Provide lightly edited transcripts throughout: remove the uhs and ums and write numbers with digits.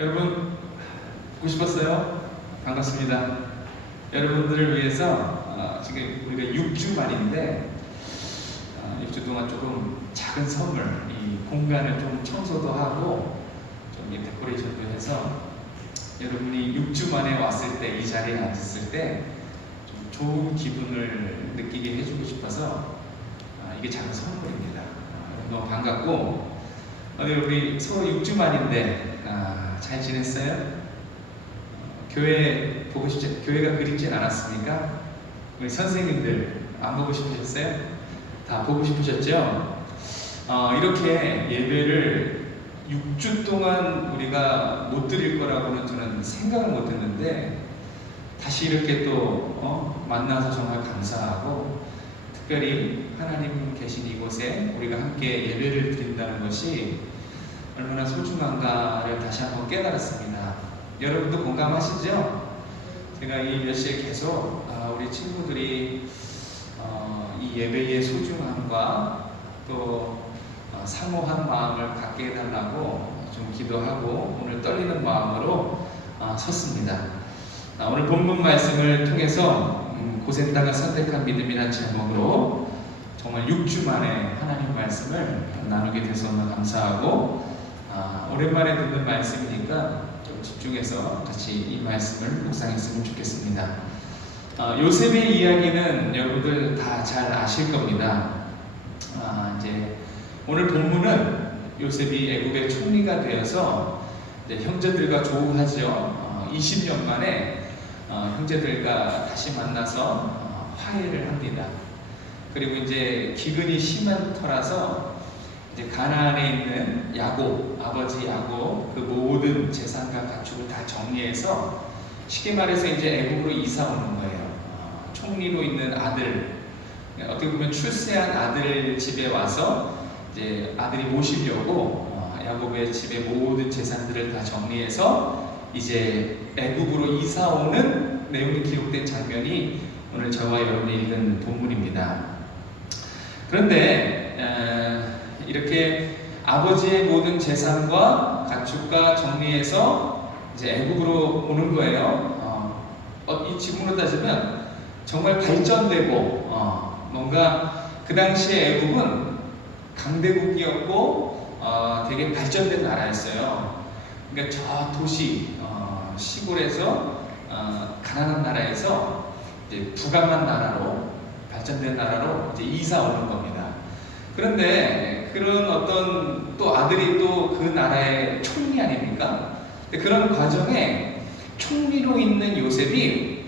여러분 보고 싶었어요? 반갑습니다. 여러분들을 위해서 지금 우리가 6주 말인데 6주 동안 조금 작은 선물, 이 공간을 좀 청소도 하고 좀 데코레이션도 해서 여러분이 6주 만에 왔을 때, 이 자리에 앉았을 때 좀 좋은 기분을 느끼게 해주고 싶어서 이게 작은 선물입니다. 너무 반갑고, 오늘 우리 서 6주 만인데 잘 지냈어요? 교회 보고 싶지, 교회가 그립진 않았습니까? 우리 선생님들 안 보고 싶으셨어요? 다 보고 싶으셨죠? 이렇게 예배를 6주 동안 우리가 못 드릴 거라고는 저는 생각을 못 했는데, 다시 이렇게 또 만나서 정말 감사하고, 특별히 하나님 계신 이곳에 우리가 함께 예배를 드린다는 것이 얼마나 소중한가를 다시 한번 깨달았습니다. 여러분도 공감하시죠? 제가 이 몇 시에 계속 우리 친구들이 이 예배의 소중함과 또 사모한 마음을 갖게 해달라고 좀 기도하고 오늘 떨리는 마음으로 섰습니다. 오늘 본문 말씀을 통해서 고센 땅을 선택한 믿음이라는 제목으로 정말 6주 만에 하나님 말씀을 나누게 돼서 너무 감사하고, 오랜만에 듣는 말씀이니까 좀 집중해서 같이 이 말씀을 묵상했으면 좋겠습니다. 요셉의 이야기는 여러분들 다 잘 아실 겁니다. 이제 오늘 본문은 요셉이 애굽의 총리가 되어서 이제 형제들과 조우하죠. 20년 만에 형제들과 다시 만나서 화해를 합니다. 그리고 이제 기근이 심한 터라서 이제 가나안에 있는 야곱, 아버지 야곱 그 모든 재산과 가축을 다 정리해서 쉽게 말해서 이제 애굽으로 이사 오는 거예요. 총리로 있는 아들, 어떻게 보면 출세한 아들 집에 와서 이제 아들이 모시려고 야곱의 집의 모든 재산들을 다 정리해서 이제 애굽으로 이사 오는 내용이 기록된 장면이 오늘 저와 여러분이 읽은 본문입니다. 그런데 이렇게 아버지의 모든 재산과 가축과 정리해서 이제 애굽으로 오는 거예요. 이 지금으로 따지면 정말 발전되고 뭔가 그 당시에 애굽은 강대국이었고 되게 발전된 나라였어요. 그러니까 저 도시 시골에서 가난한 나라에서 이제 부강한 나라로, 발전된 나라로 이제 이사 오는 겁니다. 그런데 그런 어떤 또 아들이 또 그 나라의 총리 아닙니까? 그런 과정에 총리로 있는 요셉이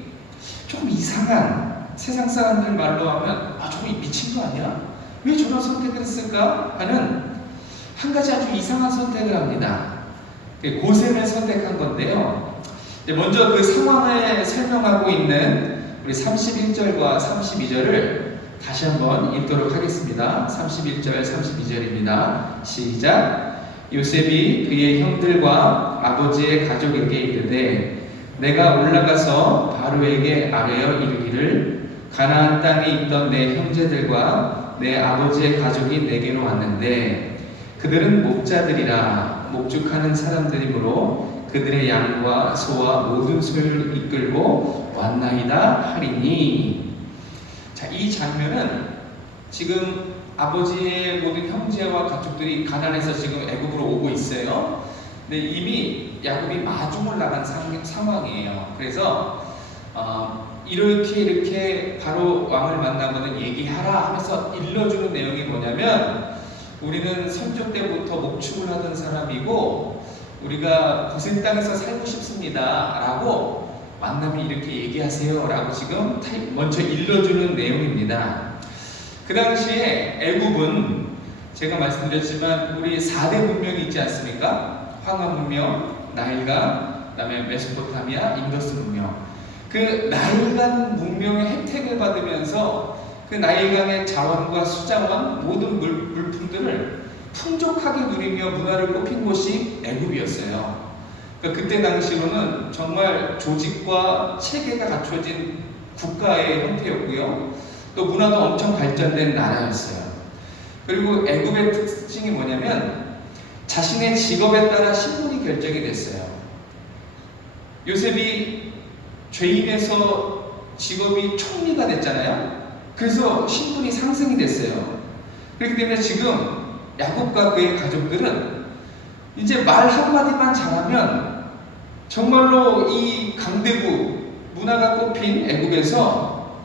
좀 이상한, 세상 사람들 말로 하면 저거 미친 거 아니야? 왜 저런 선택을 했을까? 하는 한 가지 아주 이상한 선택을 합니다. 고센을 선택한 건데요. 먼저 그 상황을 설명하고 있는 우리 31절과 32절을 다시 한번 읽도록 하겠습니다. 31절, 32절입니다. 시작. 요셉이 그의 형들과 아버지의 가족에게 이르되 내가 올라가서 바로에게 아뢰어 이르기를 가나안 땅에 있던 내 형제들과 내 아버지의 가족이 내게로 왔는데 그들은 목자들이라 목축하는 사람들이므로 그들의 양과 소와 모든 소유를 이끌고 왔나이다 하리니. 자, 이 장면은 지금 아버지의 모든 형제와 가족들이 가나안에서 지금 애굽으로 오고 있어요. 근데 이미 야곱이 마중을 나간 상황이에요. 그래서 이렇게 바로 왕을 만나거든 얘기하라 하면서 일러주는 내용이 뭐냐면, 우리는 선조 때부터 목축을 하던 사람이고 우리가 고센 땅에서 살고 싶습니다 라고 만나면 이렇게 얘기하세요 라고 지금 먼저 일러주는 내용입니다. 그 당시에 애굽은 제가 말씀드렸지만 우리 4대 문명이 있지 않습니까? 황하 문명, 나일강, 그 다음에 메소포타미아, 인더스 문명. 그 나일강 문명의 혜택을 받으면서 그 나일강의 자원과 수자원, 모든 물품들을 풍족하게 누리며 문화를 꼽힌 곳이 애굽이었어요. 그러니까 그때 당시로는 정말 조직과 체계가 갖춰진 국가의 형태였고요. 또 문화도 엄청 발전된 나라였어요. 그리고 애굽의 특징이 뭐냐면 자신의 직업에 따라 신분이 결정이 됐어요. 요셉이 죄인에서 직업이 총리가 됐잖아요. 그래서 신분이 상승이 됐어요. 그렇기 때문에 지금 야곱과 그의 가족들은 이제 말 한마디만 잘하면 정말로 이 강대국 문화가 꼽힌 애국에서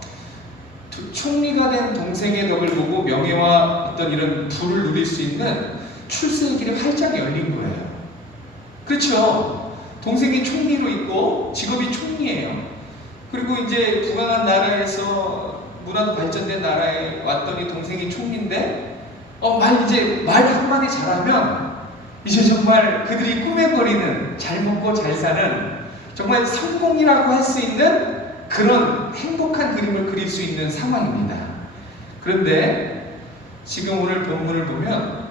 총리가 된 동생의 덕을 보고 명예와 어떤 이런 부를 누릴 수 있는 출세의 길이 활짝 열린 거예요. 그렇죠? 동생이 총리로 있고 직업이 총리예요. 그리고 이제 부강한 나라에서 문화도 발전된 나라에 왔더니 동생이 총리인데 이제 말 한마디 잘하면 이제 정말 그들이 꿈에거리는 잘 먹고 잘 사는 정말 성공이라고 할 수 있는 그런 행복한 그림을 그릴 수 있는 상황입니다. 그런데 지금 오늘 본문을 보면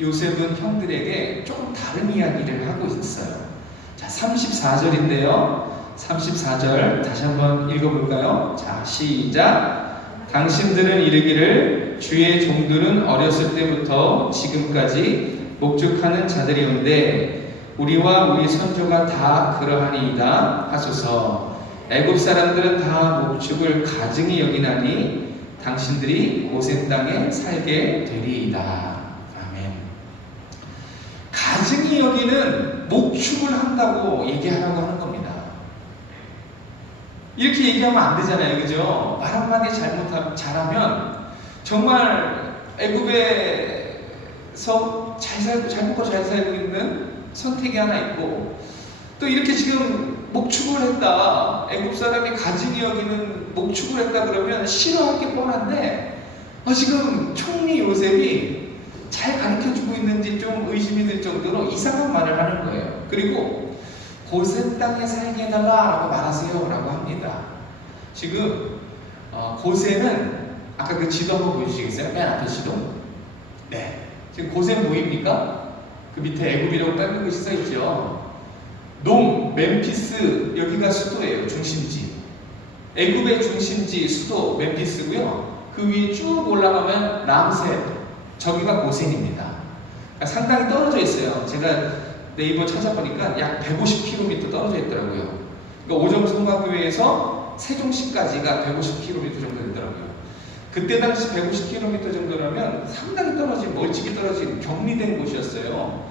요셉은 형들에게 조금 다른 이야기를 하고 있어요. 자, 34절인데요. 34절 다시 한번 읽어볼까요? 자, 시작. 당신들은 이르기를 주의 종들은 어렸을 때부터 지금까지 목축하는 자들이온데 우리와 우리 선조가 다 그러하니이다 하소서. 애굽 사람들은 다 목축을 가증히 여기나니 당신들이 고센 땅에 살게 되리이다. 아멘. 가증히 여기는 목축을 한다고 얘기하라고 하는 겁니다. 이렇게 얘기하면 안 되잖아요, 그죠? 말 한마디 잘하면 정말 애굽에서 잘 먹고 잘 살고 있는 선택이 하나 있고, 또 이렇게 지금 목축을 했다, 애굽 사람이 가증히 여기는 목축을 했다 그러면 싫어할 게 뻔한데, 지금 총리 요셉이 잘 가르쳐주고 있는지 좀 의심이 들 정도로 이상한 말을 하는 거예요. 그리고 고센 땅에 살게 해달라라고 말하세요 라고 합니다. 지금 고센은 아까 그 지도 한번 보여주시겠어요? 맨 앞에 지도. 네. 지금 고센 보입니까? 그 밑에 애굽이라고 빨간 글씨 써있죠. 멤피스, 여기가 수도예요. 중심지. 애굽의 중심지 수도 멤피스고요. 그 위에 쭉 올라가면 람셋, 저기가 고센입니다. 그러니까 상당히 떨어져 있어요. 제가 네이버 찾아보니까 약 150km 떨어져 있더라고요. 그러니까 오정성가교회에서 세종시까지가 150km 정도 되더라고요. 그때 당시 150km 정도라면 상당히 멀찍이 떨어진 격리된 곳이었어요.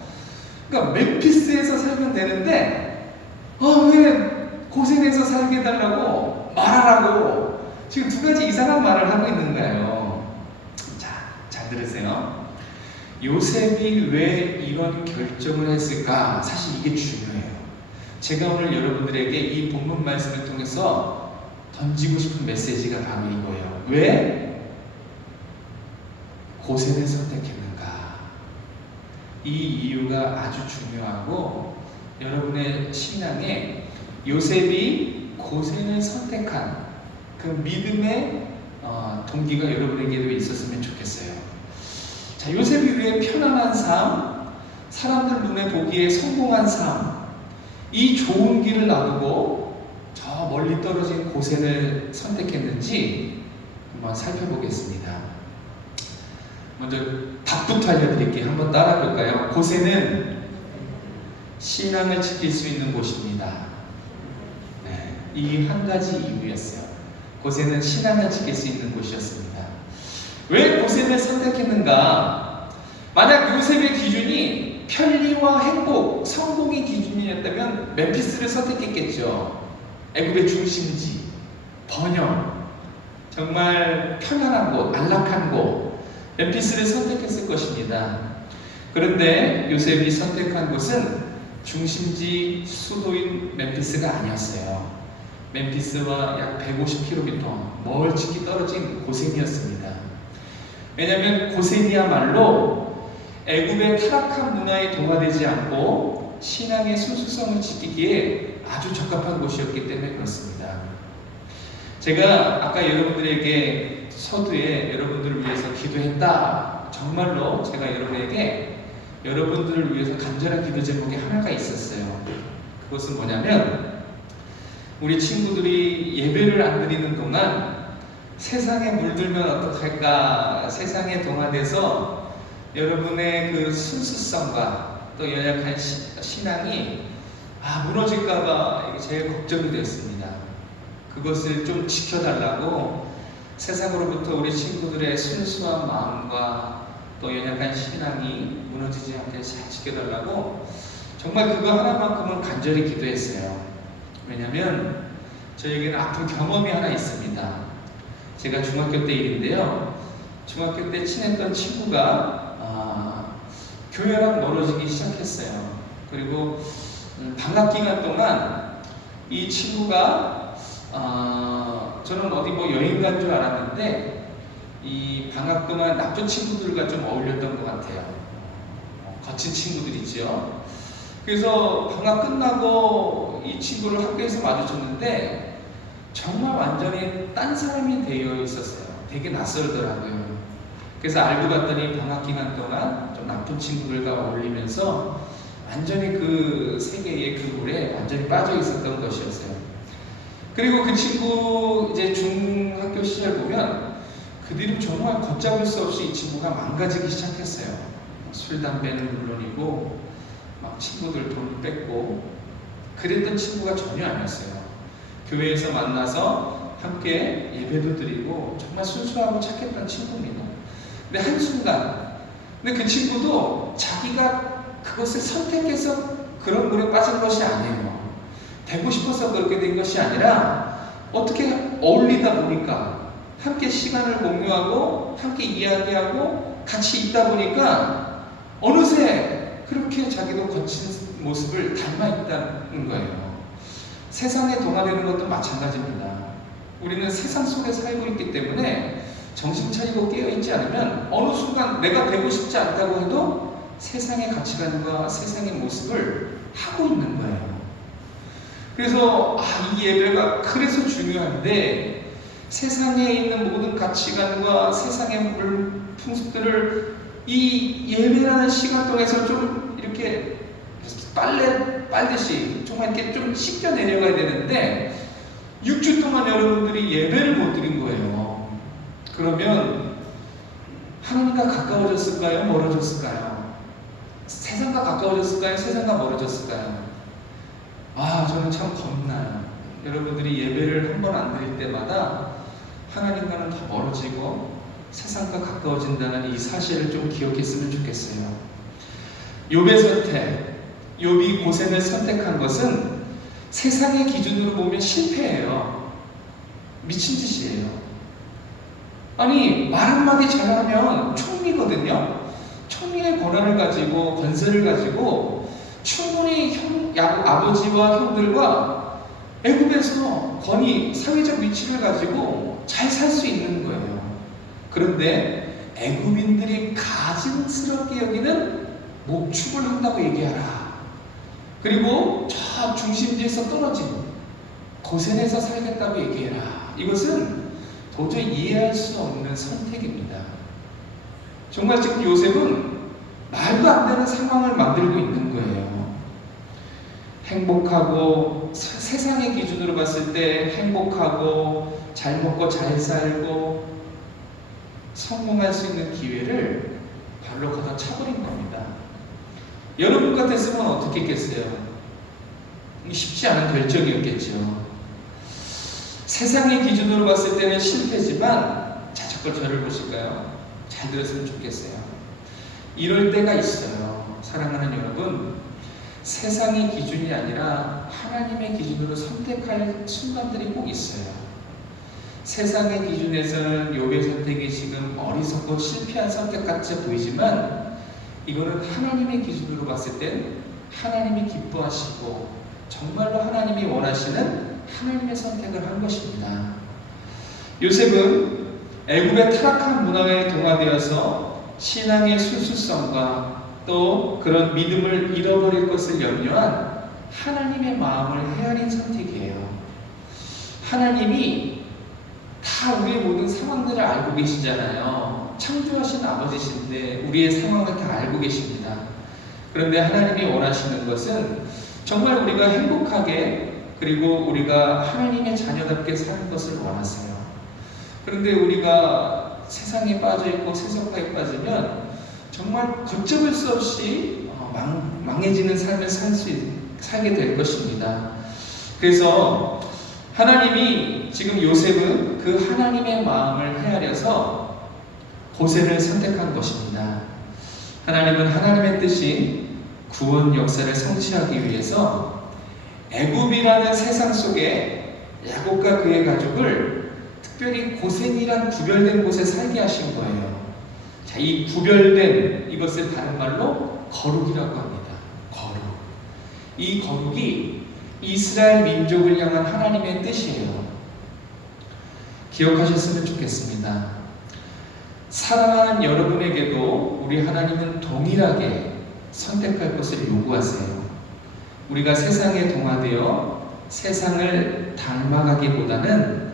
그러니까 멤피스에서 살면 되는데 왜 고센에서 살게 해달라고 말하라고 지금 두 가지 이상한 말을 하고 있는 거예요. 자, 잘 들으세요. 요셉이 왜 이런 결정을 했을까? 사실 이게 중요해요. 제가 오늘 여러분들에게 이 본문 말씀을 통해서 던지고 싶은 메시지가 바로 이거예요. 왜 고센을 선택했는가? 이 이유가 아주 중요하고, 여러분의 신앙에 요셉이 고센을 선택한 그 믿음의 동기가 여러분에게도 있었으면 좋겠어요. 자, 요셉이 왜 편안한 삶, 사람들 눈에 보기에 성공한 삶, 이 좋은 길을 놔두고 저 멀리 떨어진 고센을 선택했는지 한번 살펴보겠습니다. 먼저 답부터 알려드릴게요. 한번 따라 볼까요? 고센은 신앙을 지킬 수 있는 곳입니다. 네, 이 한 가지 이유였어요. 고센은 신앙을 지킬 수 있는 곳이었습니다. 왜 고센을 선택했는가? 만약 요셉의 기준이 편리와 행복, 성공의 기준이었다면 멤피스를 선택했겠죠. 애굽의 중심지, 번영, 정말 편안한 곳, 안락한 곳, 멤피스를 선택했을 것입니다. 그런데 요셉이 선택한 곳은 중심지 수도인 멤피스가 아니었어요. 멤피스와 약 150km 멀찍이 떨어진 고센이었습니다. 왜냐하면 고센이야말로 애굽의 타락한 문화에 동화되지 않고 신앙의 순수성을 지키기에 아주 적합한 곳이었기 때문에 그렇습니다. 제가 아까 여러분들에게 서두에 여러분들을 위해서 기도했다. 정말로 제가 여러분들을 위해서 간절한 기도 제목이 하나가 있었어요. 그것은 뭐냐면, 우리 친구들이 예배를 안 드리는 동안 세상에 물들면 어떡할까, 세상에 동화돼서 여러분의 그 순수성과 또 연약한 신앙이 무너질까봐 이게 제일 걱정이 됐습니다. 그것을 좀 지켜달라고 세상으로부터 우리 친구들의 순수한 마음과 또 연약한 신앙이 무너지지 않게 잘 지켜달라고 정말 그거 하나만큼은 간절히 기도했어요. 왜냐하면 저에게는 아픈 경험이 하나 있습니다. 제가 중학교 때 일인데요. 중학교 때 친했던 친구가 교회랑 멀어지기 시작했어요. 그리고 방학 기간 동안 이 친구가 저는 어디 여행 간 줄 알았는데 이 방학 동안 나쁜 친구들과 좀 어울렸던 것 같아요. 거친 친구들이죠. 그래서 방학 끝나고 이 친구를 학교에서 마주쳤는데 정말 완전히 딴 사람이 되어 있었어요. 되게 낯설더라고요. 그래서 알고 봤더니 방학 기간 동안 좀 나쁜 친구들과 어울리면서 완전히 그 세계의 그 물에 완전히 빠져 있었던 것이었어요. 그리고 그 친구 이제 중학교 시절 보면 그 뒤로 정말 걷잡을 수 없이 이 친구가 망가지기 시작했어요. 술, 담배는 물론이고 막 친구들 돈 뺏고 그랬던 친구가 전혀 아니었어요. 교회에서 만나서 함께 예배도 드리고 정말 순수하고 착했던 친구입니다. 근데 한순간 근데 그 친구도 자기가 그것을 선택해서 그런 물에 빠진 것이 아니에요. 되고 싶어서 그렇게 된 것이 아니라 어떻게 어울리다 보니까 함께 시간을 공유하고 함께 이야기하고 같이 있다 보니까 어느새 그렇게 자기도 거친 모습을 닮아 있다는 거예요. 세상에 동화되는 것도 마찬가지입니다. 우리는 세상 속에 살고 있기 때문에 정신 차리고 깨어있지 않으면 어느 순간 내가 되고 싶지 않다고 해도 세상의 가치관과 세상의 모습을 하고 있는 거예요. 그래서 이 예배가 그래서 중요한데 세상에 있는 모든 가치관과 세상의 풍습들을 이 예배라는 시간 동안에서 좀 이렇게 빨래 빨듯이 정말 이렇게 좀 씻겨 내려가야 되는데 6주 동안 여러분들이 예배를 못 드린 거예요. 그러면 하나님과 가까워졌을까요? 멀어졌을까요? 세상과 가까워졌을까요? 세상과 멀어졌을까요? 저는 참 겁나요. 여러분들이 예배를 한 번 안 드릴 때마다 하나님과는 더 멀어지고 세상과 가까워진다는 이 사실을 좀 기억했으면 좋겠어요. 욥의 선택, 욥이 고생을 선택한 것은 세상의 기준으로 보면 실패예요. 미친 짓이에요. 아니 말 한마디 잘하면 총리거든요. 총리의 권한을 가지고 권세를 가지고 충분히 아버지와 형들과 애굽에서 권위, 사회적 위치를 가지고 잘 살 수 있는 거예요. 그런데 애굽인들이 가증스럽게 여기는 목축을 한다고 얘기하라. 그리고 저 중심지에서 떨어진 고센에서 살겠다고 얘기해라. 이것은 도저히 이해할 수 없는 선택입니다. 정말 지금 요셉은 말도 안 되는 상황을 만들고 있는 거예요. 행복하고 세상의 기준으로 봤을 때 행복하고 잘 먹고 잘 살고 성공할 수 있는 기회를 발로 걷어 차버린 겁니다. 여러분 같았으면 어떻게 했겠어요? 쉽지 않은 결정이었겠죠. 세상의 기준으로 봤을 때는 실패지만 자꾸 저를 보실까요? 잘 들었으면 좋겠어요. 이럴 때가 있어요. 사랑하는 여러분, 세상의 기준이 아니라 하나님의 기준으로 선택할 순간들이 꼭 있어요. 세상의 기준에서는 욥의 선택이 지금 어리석고 실패한 선택 같이 보이지만 이거는 하나님의 기준으로 봤을 땐 하나님이 기뻐하시고 정말로 하나님이 원하시는 하나님의 선택을 한 것입니다. 요셉은 애굽의 타락한 문화에 동화되어서 신앙의 순수성과 또 그런 믿음을 잃어버릴 것을 염려한 하나님의 마음을 헤아린 선택이에요. 하나님이 다 우리의 모든 상황들을 알고 계시잖아요. 창조하신 아버지신데 우리의 상황을 다 알고 계십니다. 그런데 하나님이 원하시는 것은 정말 우리가 행복하게 그리고 우리가 하나님의 자녀답게 사는 것을 원하세요. 그런데 우리가 세상에 빠져있고 세속화에 빠지면 정말 걷잡을 수 없이 망해지는 삶을 살게 될 것입니다. 그래서 하나님이 지금 요셉은 그 하나님의 마음을 헤아려서 고생을 선택한 것입니다. 하나님은 하나님의 뜻인 구원 역사를 성취하기 위해서 애굽이라는 세상 속에 야곱과 그의 가족을 특별히 고센이란 구별된 곳에 살게 하신 거예요. 자, 이 구별된 이것을 다른 말로 거룩이라고 합니다. 거룩. 이 거룩이 이스라엘 민족을 향한 하나님의 뜻이에요. 기억하셨으면 좋겠습니다. 사랑하는 여러분에게도 우리 하나님은 동일하게 선택할 것을 요구하세요. 우리가 세상에 동화되어 세상을 닮아가기보다는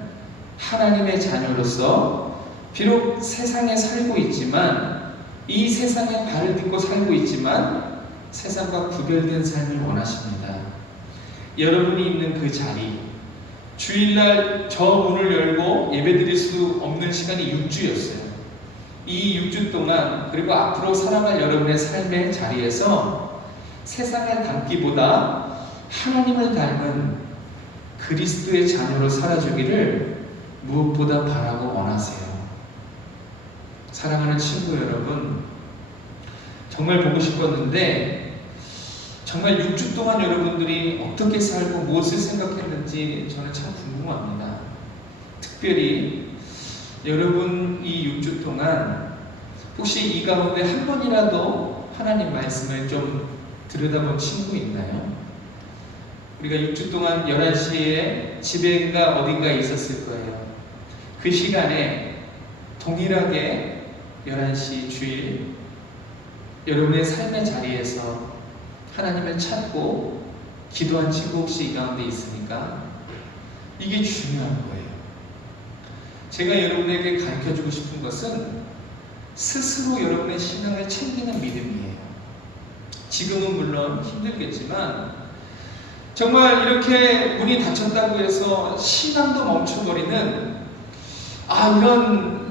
하나님의 자녀로서 비록 세상에 살고 있지만 이 세상에 발을 딛고 살고 있지만 세상과 구별된 삶을 원하십니다. 여러분이 있는 그 자리, 주일날 저 문을 열고 예배드릴 수 없는 시간이 6주였어요. 이 6주 동안 그리고 앞으로 살아갈 여러분의 삶의 자리에서 세상을 닮기보다 하나님을 닮은 그리스도의 자녀로 살아주기를 무엇보다 바라고 원하세요. 사랑하는 친구 여러분, 정말 보고 싶었는데 정말 6주 동안 여러분들이 어떻게 살고 무엇을 생각했는지 저는 참 궁금합니다. 특별히 여러분 이 6주 동안 혹시 이 가운데 한 번이라도 하나님 말씀을 좀 들여다본 친구 있나요? 우리가 6주 동안 11시에 집에인가 어딘가에 있었을 거예요. 그 시간에 동일하게 11시 주일 여러분의 삶의 자리에서 하나님을 찾고 기도한 친구 혹시 이 가운데 있습니까? 이게 중요한 거예요. 제가 여러분에게 가르쳐주고 싶은 것은 스스로 여러분의 신앙을 챙기는 믿음이에요. 지금은 물론 힘들겠지만 정말 이렇게 문이 닫혔다고 해서 신앙도 멈춰버리는 이런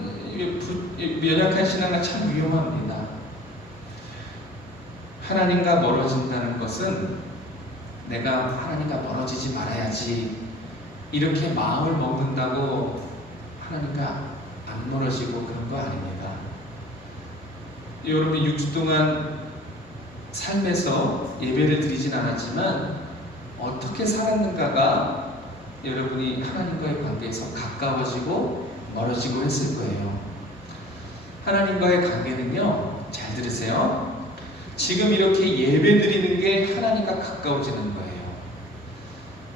연약한 신앙은 참 위험합니다. 하나님과 멀어진다는 것은 내가 하나님과 멀어지지 말아야지 이렇게 마음을 먹는다고 하나님과 안 멀어지고 그런 거 아닙니다. 여러분이 6주 동안 삶에서 예배를 드리진 않았지만 어떻게 살았는가가 여러분이 하나님과의 관계에서 가까워지고 멀어지고 했을 거예요. 하나님과의 관계는요, 잘 들으세요. 지금 이렇게 예배 드리는 게 하나님과 가까워지는 거예요.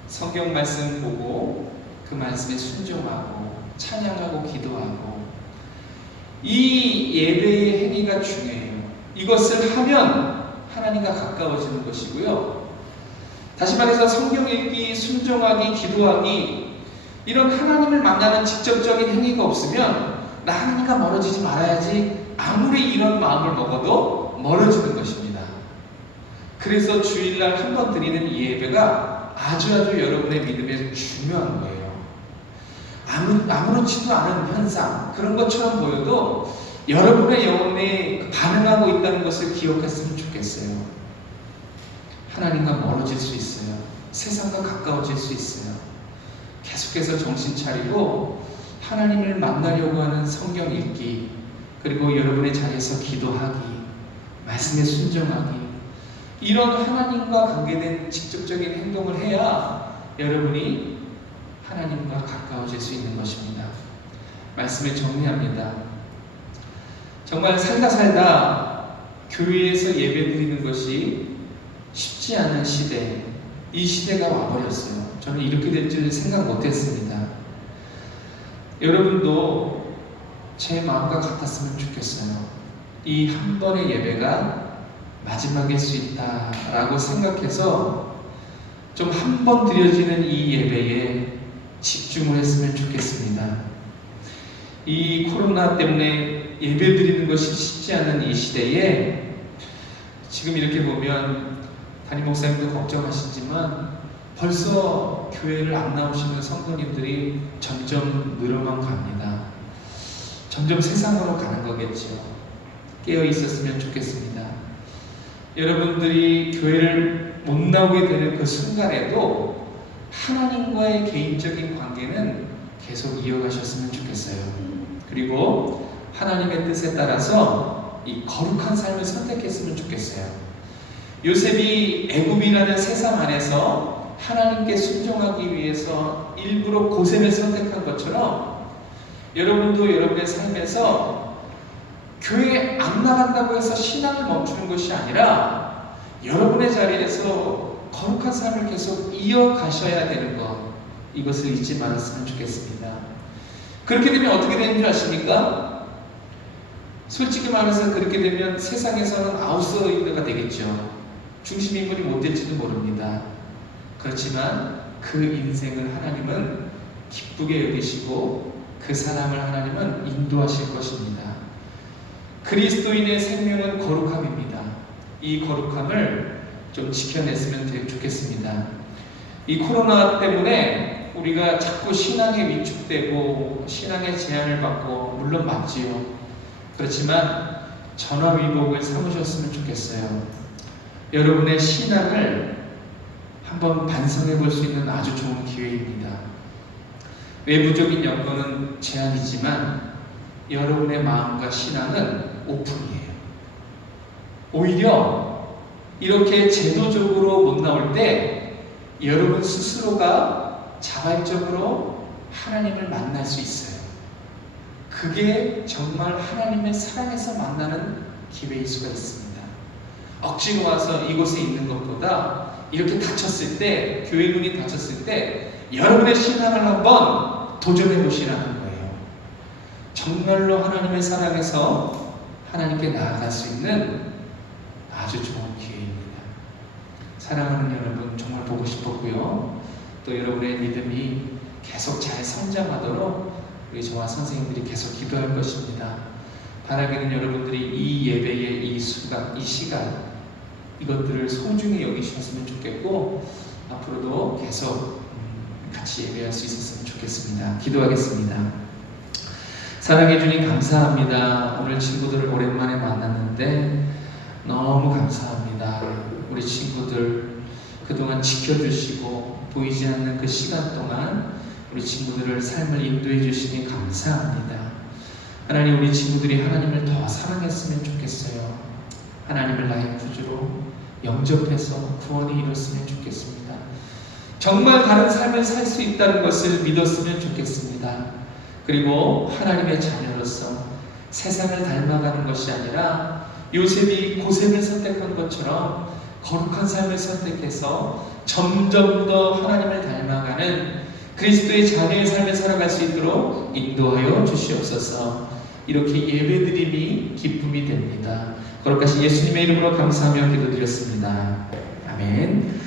성경 말씀 보고 그 말씀에 순종하고 찬양하고 기도하고 이 예배의 행위가 중요해요. 이것을 하면 하나님과 가까워지는 것이고요. 다시 말해서 성경 읽기, 순종하기, 기도하기 이런 하나님을 만나는 직접적인 행위가 없으면 나 하나님과 멀어지지 말아야지 아무리 이런 마음을 먹어도 멀어지는 것입니다. 그래서 주일날 한 번 드리는 이 예배가 아주 여러분의 믿음에 중요한 거예요. 아무렇지도 않은 현상 그런 것처럼 보여도 여러분의 영혼에 반응하고 있다는 것을 기억했으면 좋겠어요. 하나님과 멀어질 수 있어요. 세상과 가까워질 수 있어요. 계속해서 정신 차리고 하나님을 만나려고 하는 성경 읽기, 그리고 여러분의 자리에서 기도하기, 말씀에 순종하기, 이런 하나님과 관계된 직접적인 행동을 해야 여러분이 하나님과 가까워질 수 있는 것입니다. 말씀을 정리합니다. 정말 살다 교회에서 예배드리는 것이 쉽지 않은 시대, 이 시대가 와버렸어요. 저는 이렇게 될 줄 생각 못했습니다. 여러분도 제 마음과 같았으면 좋겠어요. 이 한 번의 예배가 마지막일 수 있다라고 생각해서 좀 한 번 드려지는 이 예배에 집중을 했으면 좋겠습니다. 이 코로나 때문에 예배 드리는 것이 쉽지 않은 이 시대에 지금 이렇게 보면 담임 목사님도 걱정하시지만 벌써 교회를 안 나오시는 성도님들이 점점 늘어만 갑니다. 점점 세상으로 가는 거겠죠. 깨어 있었으면 좋겠습니다. 여러분들이 교회를 못 나오게 되는 그 순간에도 하나님과의 개인적인 관계는 계속 이어가셨으면 좋겠어요. 그리고 하나님의 뜻에 따라서 이 거룩한 삶을 선택했으면 좋겠어요. 요셉이 애굽이라는 세상 안에서 하나님께 순종하기 위해서 일부러 고생을 선택한 것처럼 여러분도 여러분의 삶에서 교회에 안 나간다고 해서 신앙을 멈추는 것이 아니라 여러분의 자리에서 거룩한 삶을 계속 이어가셔야 되는 것, 이것을 잊지 말았으면 좋겠습니다. 그렇게 되면 어떻게 되는 줄 아십니까? 솔직히 말해서 그렇게 되면 세상에서는 아웃사이더가 되겠죠. 중심 인물이 못 될지도 모릅니다. 그렇지만 그 인생을 하나님은 기쁘게 여기시고 그 사람을 하나님은 인도하실 것입니다. 그리스도인의 생명은 거룩함입니다. 이 거룩함을 좀 지켜냈으면 좋겠습니다. 이 코로나 때문에 우리가 자꾸 신앙에 위축되고 신앙의 제한을 받고, 물론 맞지요. 그렇지만 전화위복을 삼으셨으면 좋겠어요. 여러분의 신앙을 한번 반성해 볼 수 있는 아주 좋은 기회입니다. 외부적인 여건은 제한이지만 여러분의 마음과 신앙은 오픈이에요. 오히려 이렇게 제도적으로 못 나올 때 여러분 스스로가 자발적으로 하나님을 만날 수 있어요. 그게 정말 하나님의 사랑에서 만나는 기회일 수가 있습니다. 억지로 와서 이곳에 있는 것보다 이렇게 닫혔을 때, 교회 문이 닫혔을 때 여러분의 신앙을 한번 도전해 보시라는 거예요. 정말로 하나님의 사랑에서 하나님께 나아갈 수 있는 아주 좋은 기회입니다. 사랑하는 여러분, 정말 보고 싶었고요. 또 여러분의 믿음이 계속 잘 성장하도록 우리 저와 선생님들이 계속 기도할 것입니다. 바라기는 여러분들이 이 예배의 이 시간, 이것들을 소중히 여기셨으면 좋겠고, 앞으로도 계속 같이 예배할 수 있었으면 좋겠습니다. 기도하겠습니다. 사랑해 주님 감사합니다. 오늘 친구들을 오랜만에 만났는데 너무 감사합니다. 우리 친구들 그동안 지켜주시고 보이지 않는 그 시간 동안 우리 친구들을 삶을 인도해 주시니 감사합니다. 하나님, 우리 친구들이 하나님을 더 사랑했으면 좋겠어요. 하나님을 나의 구주로 영접해서 구원이 이뤘으면 좋겠습니다. 정말 다른 삶을 살 수 있다는 것을 믿었으면 좋겠습니다. 그리고 하나님의 자녀로서 세상을 닮아가는 것이 아니라 요셉이 고생을 선택한 것처럼 거룩한 삶을 선택해서 점점 더 하나님을 닮아가는 그리스도의 자녀의 삶을 살아갈 수 있도록 인도하여 주시옵소서. 이렇게 예배드림이 기쁨이 됩니다. 거룩하신 예수님의 이름으로 감사하며 기도드렸습니다. 아멘.